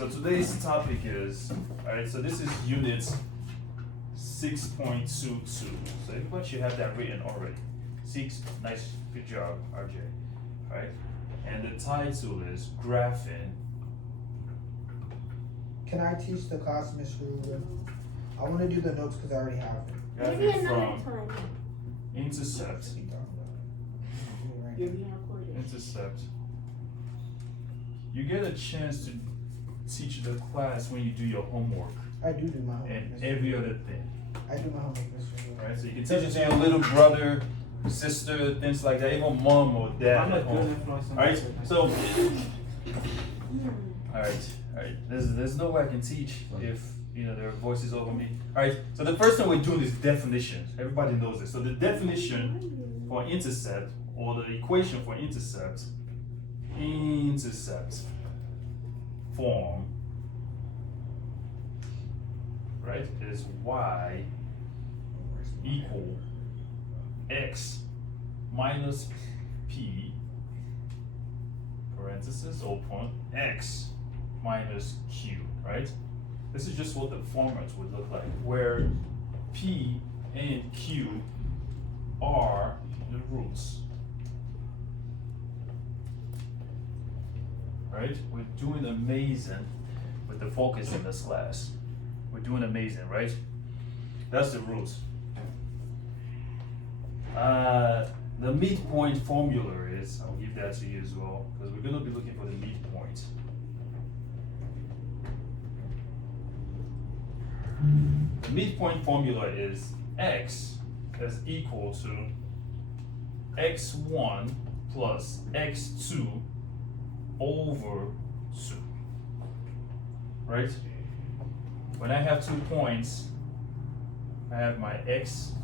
So today's topic is, alright, so this is unit 6.22. So everybody should have that written already. Nice, good job, RJ. Alright, and the title is graphing. Can I teach the class, Miss Ruben? I want to do the notes because I already have them. Maybe Graphing another from time. intercept. Intercept. You get a chance to teach the class when you do your homework I do my homework. and Miss every Ruben. other thing. I do my homework, Miss Ruben. Right, so you can teach it to your little brother, sister, things like that, even mom or dad I'm a at good home. influence on Alright, my so alright. There's no way I can teach if there are voices over me. Alright, so the first thing we're doing is definitions. Everybody knows this. So the definition for intercept, or the equation for intercept form, right, is y equal x minus p parenthesis open x minus q, right? This is just what the format would look like, where p and q are the roots. Right? We're doing amazing with the focus in this class. We're doing amazing, right? That's the roots. The midpoint formula is, I'll give that to you as well, because we're going to be looking for the midpoint. The midpoint formula is x is equal to x1 plus x2 over 2. Right? When I have 2 points, I have my x1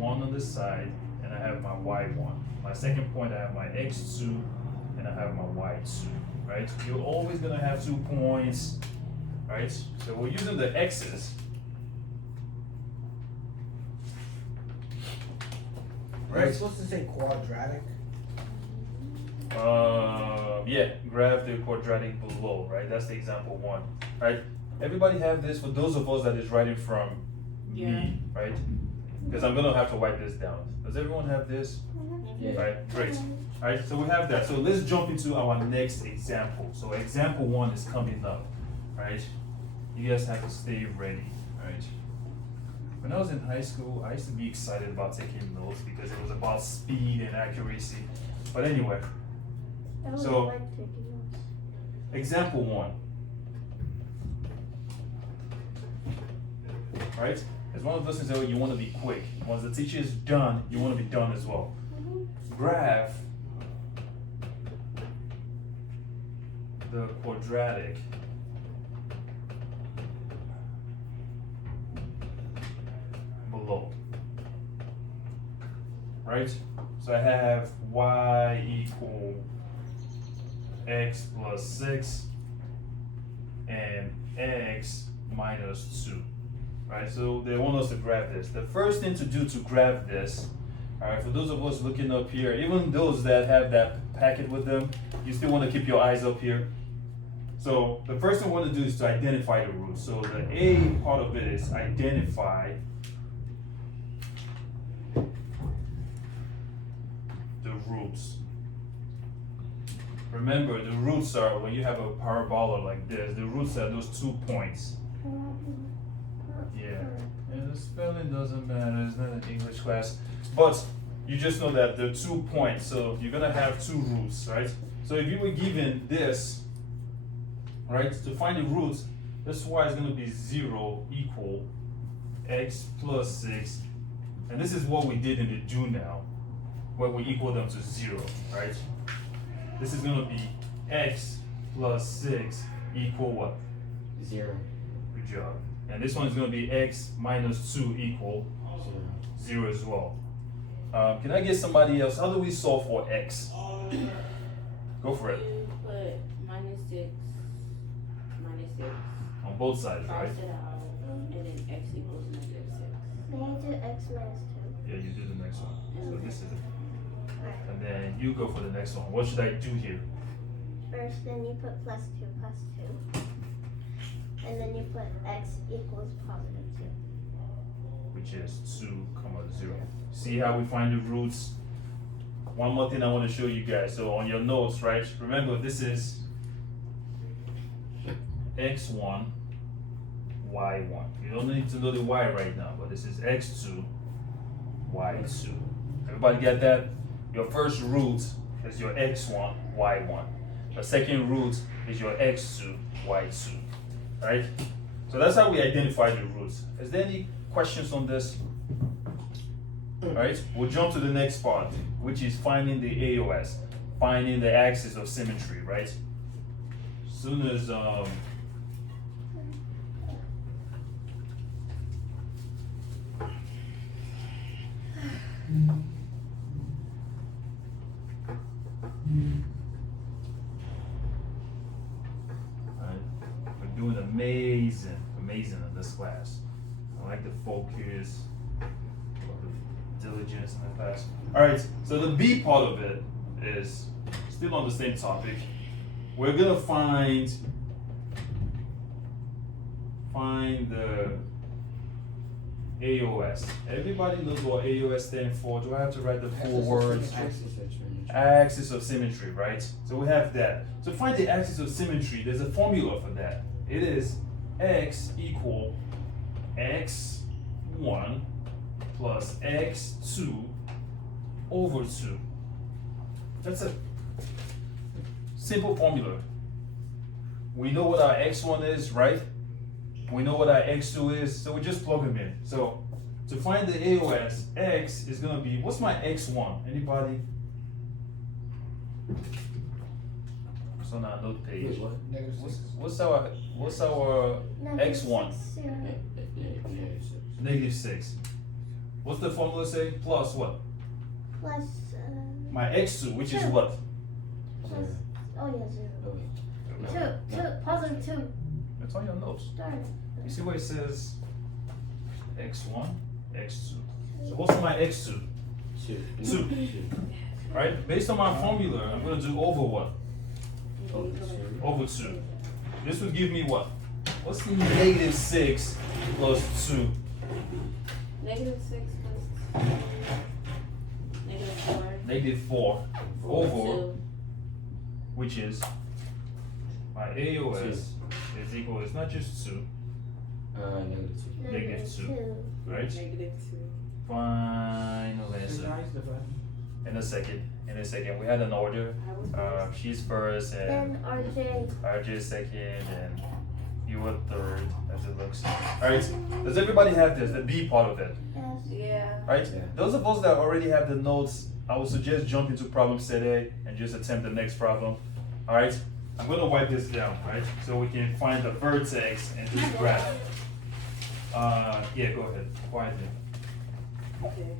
on this side, and I have my y1. My second point, I have my x2, and I have my y2. Right? You're always gonna have 2 points. Right? So we're using the x's. Right. You're supposed to say quadratic. Yeah, graph the quadratic below, right? That's the example 1, right? Everybody have this. For those of us that is writing from me, right? Because I'm gonna have to write this down. Does everyone have this? Yeah. Right, great. All right, so we have that. So let's jump into our next example. So example 1 is coming up, right? You guys have to stay ready, right? When I was in high school, I used to be excited about taking notes because it was about speed and accuracy. But anyway, so example 1, right? It's one of those things that you want to be quick. Once the teacher is done, you want to be done as well. Graph the quadratic below, right? So I have y equal x plus 6 and x minus 2, right? So they want us to graph this. The first thing to do to graph this, all right, for those of us looking up here, even those that have that packet with them, you still want to keep your eyes up here. So the first thing we want to do is to identify the roots. So the A part of it is identify the roots. Remember, the roots are, when you have a parabola like this, the roots are those 2 points. Yeah, and the spelling doesn't matter, it's not an English class. But you just know that the 2 points, so you're gonna have 2 roots, right? So if you were given this, right, to find the roots, this y is gonna be 0 equal x plus 6. And this is what we did in the do now, where we equal them to 0, right? This is gonna be x plus 6 equal what? 0. Good job. And this one is gonna be x minus 2 equal 0 as well. Can I get somebody else? How do we solve for x? Go for it. You put -6 On both sides, right? cross it out, and then x equals -6. May I do x minus 2? Yeah, you do the next one. So this is it. And then you go for the next one. What should I do here? first, then you put plus 2 plus 2. And then you put x equals positive 2. Which is 2, 0. See how we find the roots? One more thing I want to show you guys. So on your notes, right? Remember, this is x1, y1. You don't need to know the y right now, but this is x2, y2. Everybody get that? Your first root is your x1, y1. The second root is your x2, y2. Right? So that's how we identify the roots. Is there any questions on this? Alright, we'll jump to the next part, which is finding the AOS, finding the axis of symmetry, right? As soon as Alright, we're doing amazing in this class. I like the focus, the diligence in the class. Alright, so the B part of it is still on the same topic. We're gonna find the AOS. Everybody knows what AOS stands for. Do I have to write the full words? Axis of symmetry, right? So we have that. To find the axis of symmetry, there's a formula for that. It is x equal x1 plus x2 over 2. That's a simple formula. We know what our x1 is, right? We know what our x2 is, so we just plug them in. So to find the AOS, x is gonna be, what's my x1? Anybody? It's on our note page. Negative 6. What's our x1? Negative 6. What's the formula say? Plus what? Plus, My x2, which is what? plus, oh yeah, 0. 2, positive 2. It's on your notes. Darn. You see where it says x1, x2. So what's my x2? 2. Right? Based on my formula, I'm going to do over what? Over 2. This would give me what? What's negative 6 plus 2? Negative 6 plus 2. Negative 4. Negative 4 over, 2. which is my AOS is equal, it's not just 2, Negative 2. right? Negative 2. Final answer. In a second, we had an order. She's first, and Then RJ. RJ second, and you were third, as it looks. Alright, does everybody have this, the B part of it? Yes. Yeah. Right? Yeah. Those of us that already have the notes, I would suggest jump into problem set A and just attempt the next problem. Alright? I'm gonna wipe this down, right? So we can find the vertex and this graph. Yeah, go ahead, quietly. Okay.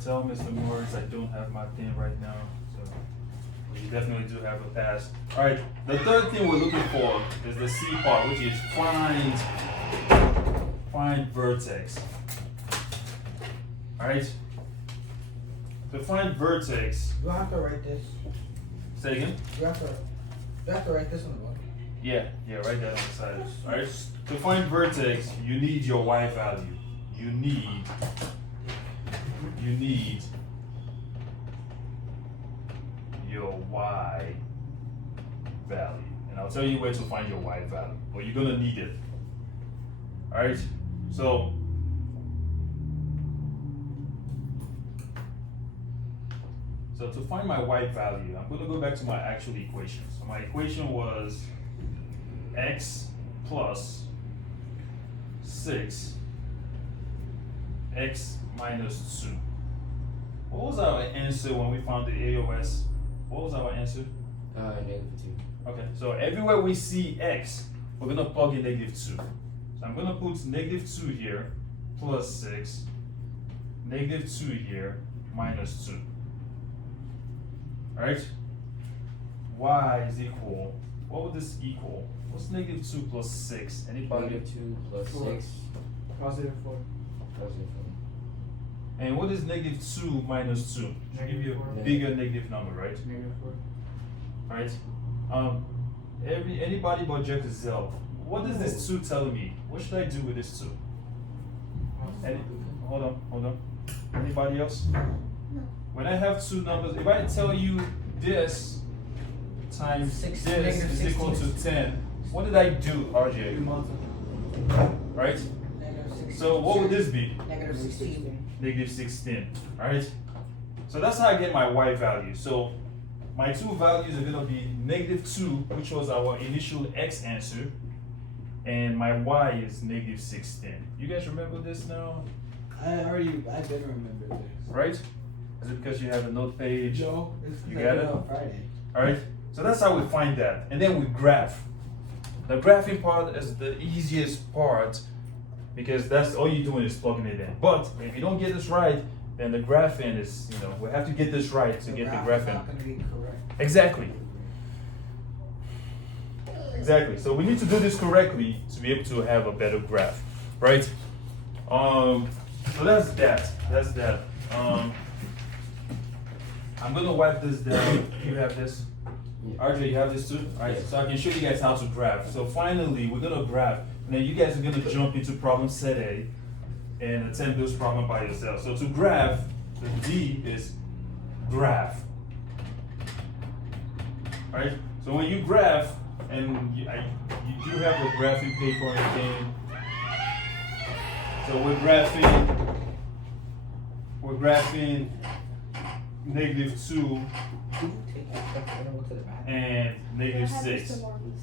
Tell Mr. Morris I don't have my pen right now, so you definitely do have a pass. Alright, the third thing we're looking for is the C part, which is find vertex. Alright? To find vertex, Do I have to write this? say again? Do I have to write this on the book? Yeah, write that on the side. Alright? To find vertex, you need your y value. You need your y value. And I'll tell you where to find your y value, but you're gonna need it. Alright? So to find my y value, I'm gonna go back to my actual equation. So my equation was x plus 6 x minus 2. What was our answer when we found the AOS? What was our answer? Negative 2. Okay, so everywhere we see x, we're gonna plug in negative 2. So I'm gonna put negative 2 here, plus 6, negative 2 here, minus 2. Alright? Y is equal, what would this equal? What's negative 2 plus 6? -2 plus 6. Positive 4. Positive 4. 4. 4. And what is negative 2 minus 2? Should give you a Negative bigger negative number, right? Negative 4. Right? Anybody but Jack is Zell. What is this 2 telling me? What should I do with this 2? Hold on. Anybody else? No. When I have two numbers, if I tell you this times Six- this negative is equal to 16. 10, what did I do, RJ? Right? Negative 16. So what would this be? Negative 16. Negative 16. Alright? So that's how I get my y value. So my two values are going to be negative 2, which was our initial x answer, and my y is negative 16. You guys remember this now? I didn't remember this. Right? Is it because you have a note page? No, it's You got it? on Friday. Alright? So that's how we find that. And then we graph. The graphing part is the easiest part because that's all you're doing is plugging it in. But if you don't get this right, then the graphing is, we have to get this right to get the graph is graphing. not going to be correct. Exactly. Exactly. So we need to do this correctly to be able to have a better graph, right? So that's that. That's that. I'm gonna wipe this down. You have this. Yeah. RJ, you have this too? Alright, Yes. so I can show you guys how to graph. So finally, we're gonna graph, and then you guys are gonna jump into problem set A and attempt those problems by yourself. So to graph, the D is graph. Alright, so when you graph, and you do have a graphing paper on your game. So we're graphing negative 2 Take that stuff and go to the back. and negative I have 6. Mr. Marcus,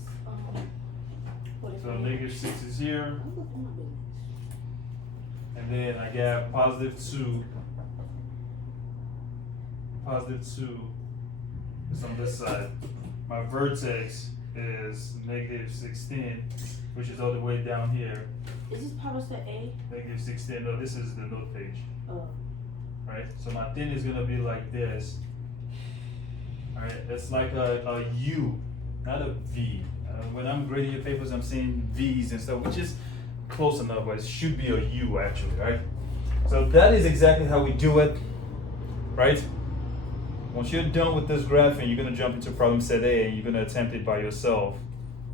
what if So I- negative 6 is here, Oh my goodness. and then I got positive 2. Positive 2 is on this side. My vertex is negative 16, which is all the way down here. Is this part of set A? Negative 16, no, this is the note page, Oh. right? So my thing is gonna be like this. Alright, it's like a U, not a V. When I'm grading your papers, I'm saying V's and stuff, which is close enough, but it should be a U actually, right? So that is exactly how we do it, right? Once you're done with this graphing, you're gonna jump into problem set A and you're gonna attempt it by yourself.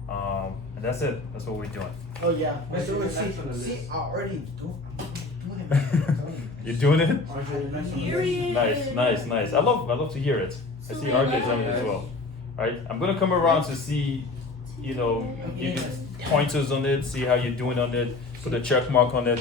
And that's it. That's what we're doing. Oh, yeah. Wait, so it's see, next on the see, list. I already do. I'm doing it. I'm telling you. You're doing it? RJ, next one. Period. Nice. I love to hear it. I see RJ done it as well. Alright, I'm gonna come around to see, give you pointers on it, see how you're doing on it, put a check mark on it,